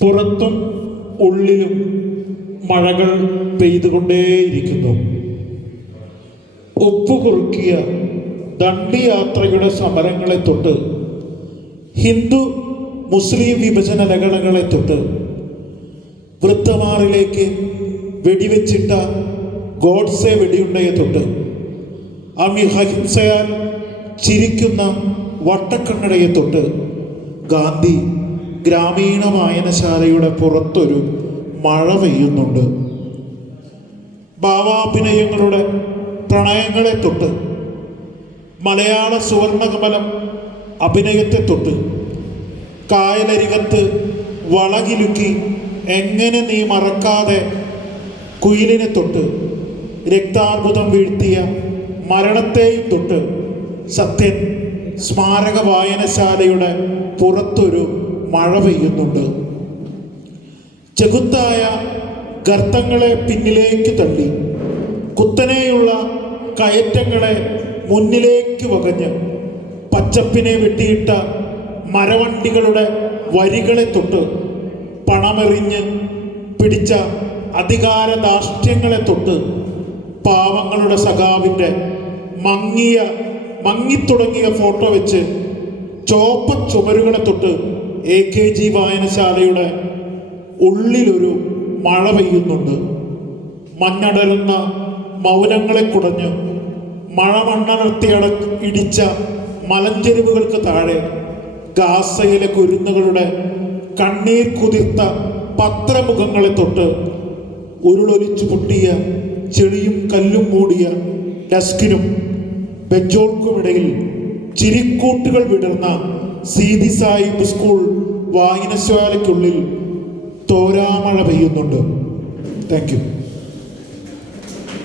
പുറത്തും ഉള്ളിലും മഴകൾ പെയ്തുകൊണ്ടേയിരിക്കുന്നു. ഒപ്പുകുറുക്കിയ ദണ്ഡിയാത്രയുടെ സമരങ്ങളെ തൊട്ട് ഹിന്ദു മുസ്ലിം വിഭജന ലഹളകളെ തൊട്ട് വൃദ്ധമാറിലേക്ക് വെടിവെച്ചിട്ട ഗോഡ്സെ വെടിയുണ്ടയെ തൊട്ട് അഹിംസയാൽ ചിരിക്കുന്ന വട്ടക്കണ്ണടയെ തൊട്ട് ഗാന്ധി ഗ്രാമീണ വായനശാലയുടെ പുറത്തൊരു മഴ പെയ്യുന്നുണ്ട്. ഭാവാഭിനയങ്ങളുടെ പ്രണയങ്ങളെ തൊട്ട് മലയാള സുവർണകമലം അഭിനയത്തെ തൊട്ട് കായലരികത്ത് വളകിലുക്കി എങ്ങനെ നീ മറക്കാതെ കുയിലിനെ തൊട്ട് രക്താർബുദം വീഴ്ത്തിയ മരണത്തെയും തൊട്ട് സത്യൻ സ്മാരക വായനശാലയുടെ പുറത്തൊരു മഴ പെയ്യുന്നുണ്ട്. ചെകുത്തായ ഗർത്തങ്ങളെ പിന്നിലേക്ക് തള്ളി കുത്തനെയുള്ള കയറ്റങ്ങളെ മുന്നിലേക്ക് വകഞ്ഞ് പച്ചപ്പിനെ വെട്ടിയിട്ട മരവണ്ടികളുടെ വരികളെ തൊട്ട് പണമെറിഞ്ഞ് പിടിച്ച അധികാരധാർഷ്ട്യങ്ങളെ തൊട്ട് പാവങ്ങളുടെ സഖാവിൻ്റെ മങ്ങിത്തുടങ്ങിയ ഫോട്ടോ വെച്ച് ചോപ്പ ചുമരുകളെ തൊട്ട് AKG വായനശാലയുടെ ഉള്ളിലൊരു മഴ പെയ്യുന്നുണ്ട്. മഞ്ഞടരുന്ന മൗനങ്ങളെ കുടഞ്ഞ് മഴ ഇടിച്ച മലഞ്ചെരിവുകൾക്ക് താഴെ ഗാസയിലെ കുരുന്നുകളുടെ കണ്ണീർ കുതിർത്ത പത്രമുഖങ്ങളെ തൊട്ട് ഉരുളൊലിച്ചു പൊട്ടിയ ചെളിയും കല്ലും മൂടിയ ഡെസ്കിനും ബെഞ്ചോൾക്കുമിടയിൽ ചിരിക്കൂട്ടുകൾ വിടർന്ന സീതി സാഹിബ് സ്കൂൾ വായനശാലയ്ക്കുള്ളിൽ തോരാമഴ പെയ്യുന്നുണ്ട്. Thank you.